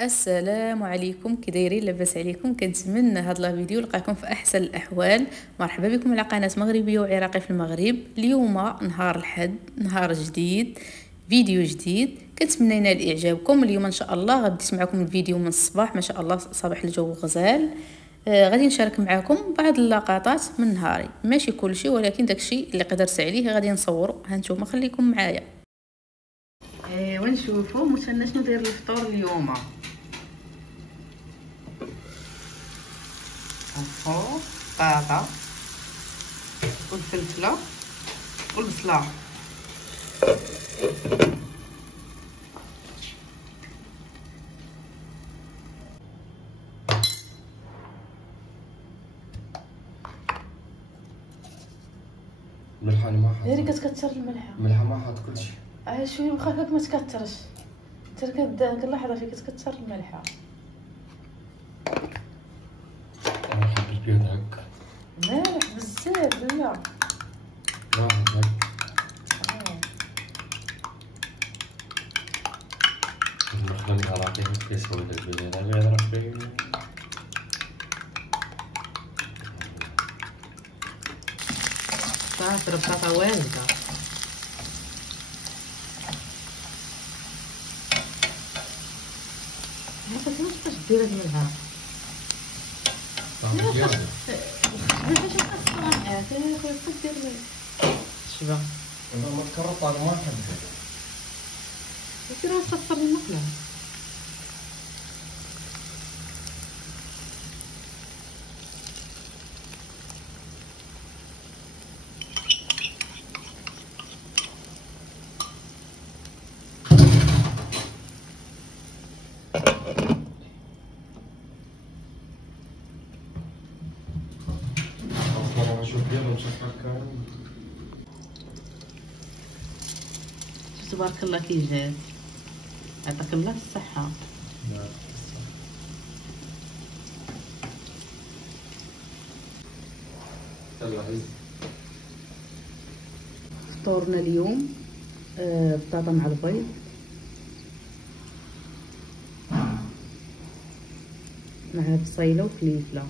السلام عليكم، كي دايرين؟ لاباس عليكم؟ كنتمنى هذا الفيديو لقاكم في احسن الاحوال. مرحبا بكم على قناه مغربيه وعراقي في المغرب. اليوم نهار الحد، نهار جديد، فيديو جديد. كنتمنى ينال اعجابكم. اليوم ان شاء الله غادي نسمع معكم الفيديو من الصباح، ما شاء الله صباح الجو غزال. غادي نشارك معكم بعض اللقطات من نهاري، ماشي كلشي ولكن داكشي اللي قدرت عليه غادي نصوروا. هانتوما خليكم معايا. ونشوفوا مثلا شنو داير الفطور اليوم. الطاطا والفلفله والبصله. الملحه ما حاط. غير كتكثر الملحه. الملحه ما حاط كلشي. شويه واخا هكاك ما تكثرش، حتى كنلاحظها فيك كتكثر الملحه. انا نحب البيض هكا مالح بزاف. لا هكا نخدم على كيس ولا البيض انا غير فيه. صافي البطاطا والده. ما كتبغيش دير هاد الملحه. شبا ما تكرط انا ما نحبها. كي راه صفر المقله. تبارك الله كي جات، يعطيك الله الصحة. فطورنا اليوم بطاطا مع البيض مع بصيلة وفليفلة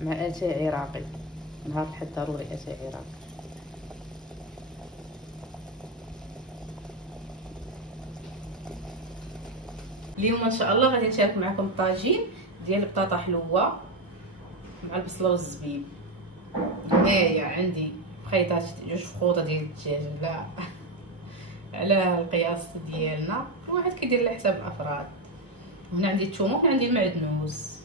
مع اتاي عراقي. نهار الحد ضروري اتاي عراقي. اليوم ان شاء الله غادي نشارك معكم الطاجين ديال البطاطا حلوه مع البصله والزبيب. هنايا عندي خيطات جوج فخوطه ديال الدجاج على القياس ديالنا، كل واحد كيدير على حساب الافراد. وهنا عندي الثومه وهنا عندي المعدنوس.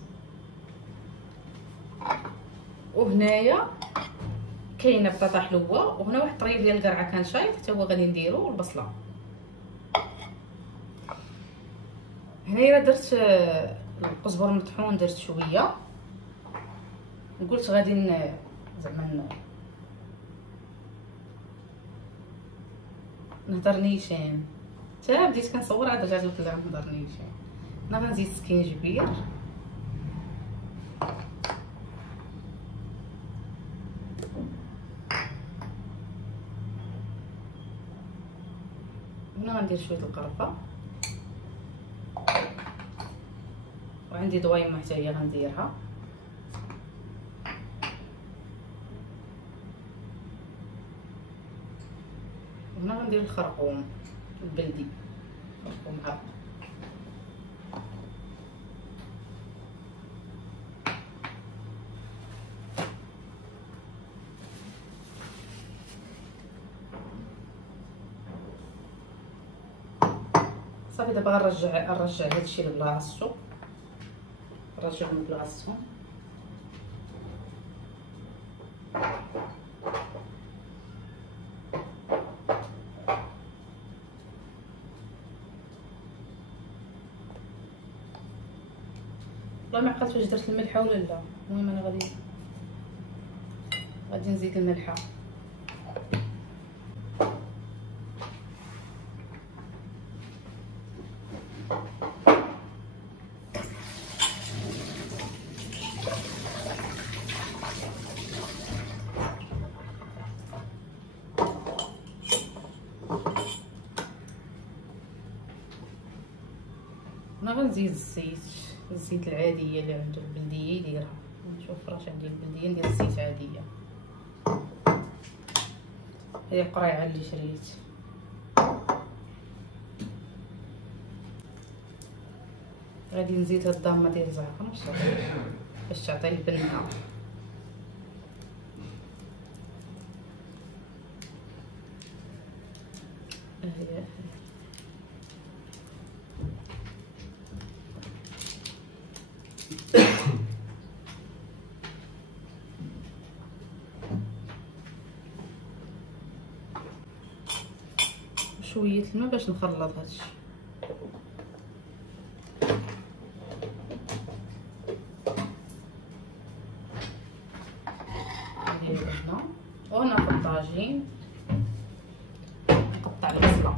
وهنايا كاينه بطاطا حلوه، وهنا واحد الطريف ديال القرعه كان شايط حتى هو غادي نديرو، والبصله. هنايا درت القزبر مطحون، درت شويه. قلت غادي زعما نهضر نيشان، حتى بديت كنصور عاد رجعت قلت لا نهضر نيشان. انا غنزيد سكينجبير هنا، غندير شويه القرفه، وعندي ضويمه حتى هي غنديرها. هنا غندير الخرقوم البلدي، خرقوم عرق. صافي دابا غنرجع هادشي لبلاصتو، نرجعو لبلاصتو. والله ما عقلت واش درت الملحه ولا لا. المهم انا غادي نزيد الملحه. انا غنزيد الزيت العاديه اللي عنده البلديه يديرها. نشوف راش عندي البلديه ندير الزيت عاديه. هذه القريعه اللي شريت. غادي نزيد هاد الضامه ديال الزعتر باش تعطي البنه. شويه الماء باش نخلط هادشي. ندير هنا وناخذ طاجين نقطع البصله.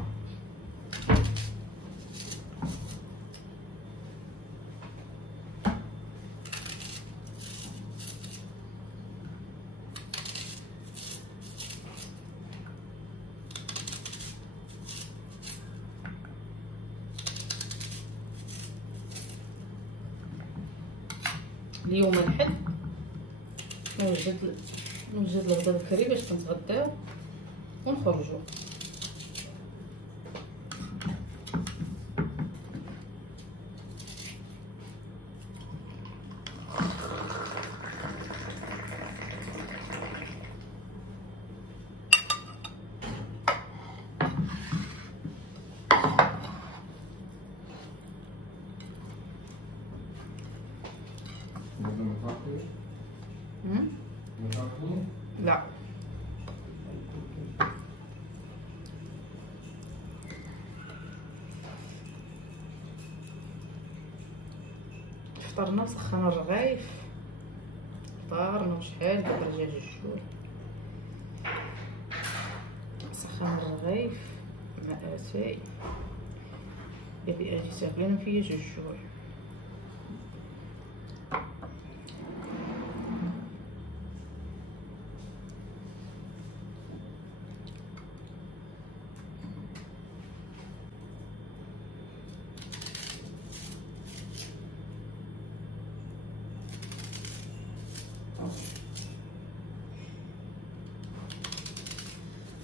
اليوم الحد نوجد الغدا بكري باش كنتغداو ونخرجوا. لا فطرنا وسخنا الرغايف. فطرنا وشحال دابا رجع الجوع. سخنا الرغايف مع اتاي دابا اجي تاكلين فيا الجوع.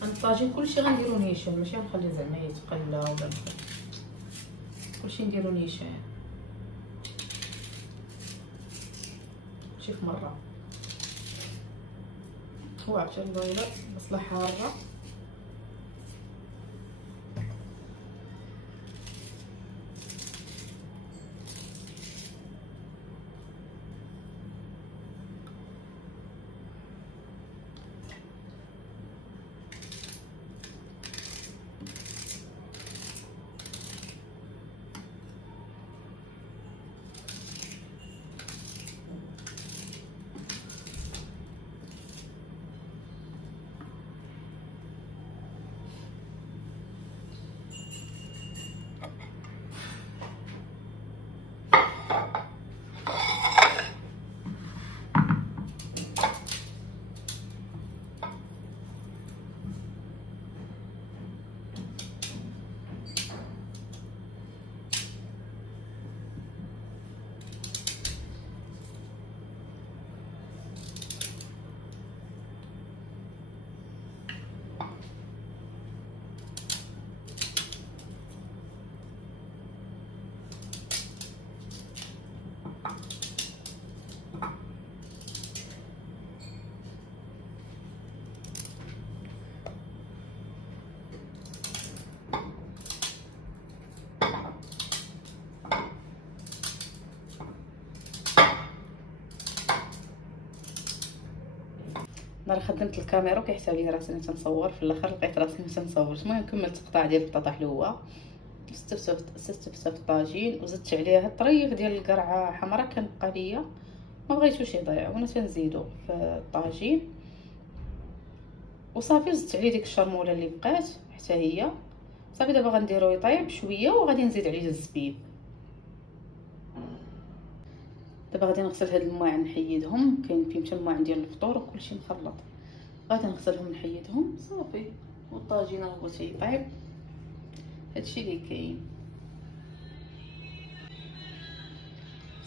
الطاجين كلشي غنديرو نيشان، ماشي غنخلي زعما يتقلى ولا كلشي نديرو نيشان شي في مره. وعرفتي البيضه بصله حاره نهار خدمت الكاميرا وكيحسب لي راسي انا تنصور، في الاخر لقيت راسي ما تنصورش. المهم كملت قطع ديال البطاطا حلوه، استفسفت الطاجين وزدت عليها الطريق ديال القرعه حمراء كان بقى ليا ما بغيتوش يضيع، وانا تنزيدو في الطاجين وصافي. زدت عليه ديك الشرموله اللي بقات حتى هي صافي. دابا غنديرو يطيب شويه وغادي نزيد عليه الزبيب. دابا غادي نغسل هاد الماعن نحيدهم، كاين فيهم حتى الماعن ديال الفطور وكلشي مخلط. غادي نغسلهم نحيدهم صافي. والطاجين هو تيطيب. هادشي اللي كاين.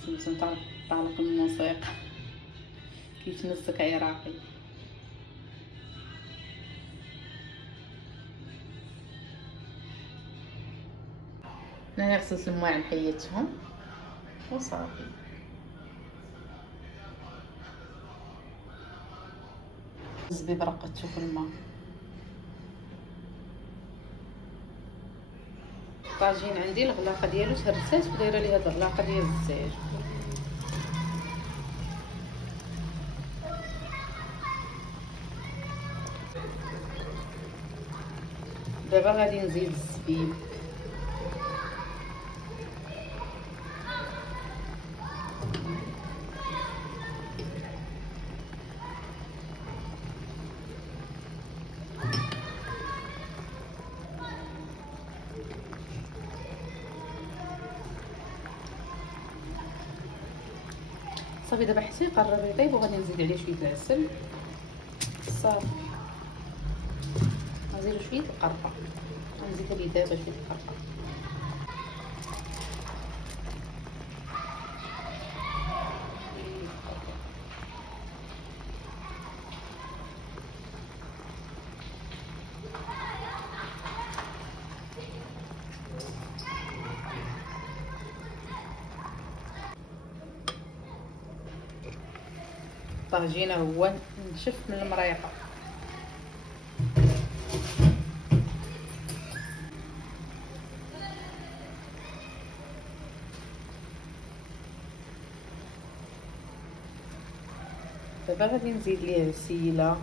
سمسم طالق الموسيقى كيف نصك عراقي. هنا غسلت المواعن حيتهم وصافي. الزبيب رقدته في الماء. الطاجين عندي الغلاقه ديالو تهرسات ودايره ليه هاد الغلاقه ديال الزيت. دابا غادي نزيد الزبيب. صافي دابا حتى يقرب يطيب وغادي نزيد عليه شويه العسل صافي. غنزيدو شويه القرفه، غنزيد عليه دابا شويه القرفه. الطاجينه هو نشف من المريقه. دابا غادي نزيد ليه السيله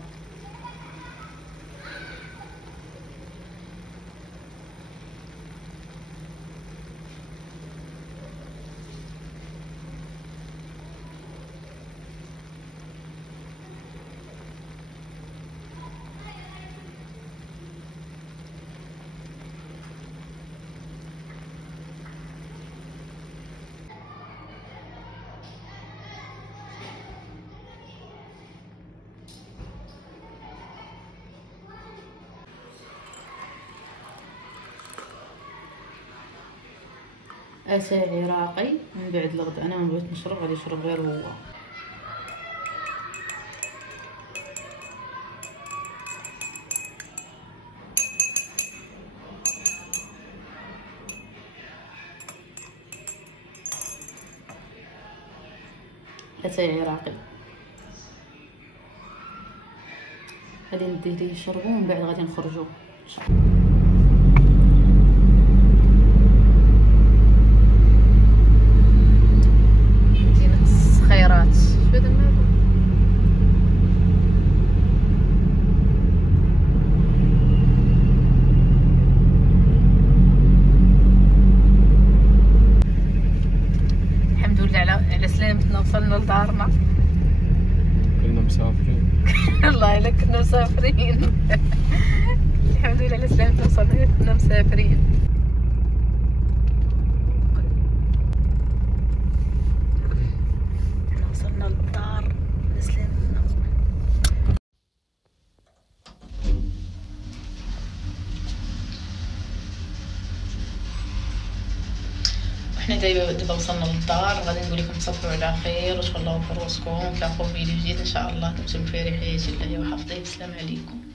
اتاي عراقي من بعد الغداء. انا ما بغيت نشرب، غادي نشرب غير هو. اتاي عراقي غادي نديه ليه يشربو ومن بعد غادي نخرجو ان شاء الله. على سلامتنا وصلنا لدارنا. كنا مسافرين. الله الا كنا مسافرين. الحمد لله على سلامتنا وصلنا، كنا مسافرين. احنا وصلنا للدار على سلامتنا. احنا دابا وصلنا للدار، غادي نقول لكم تصبحوا على خير وان شاء الله وفي راسكم، نتلاقاو في فيديو جديد ان شاء الله. دمتم في رعاية الله وحفظه. السلام عليكم.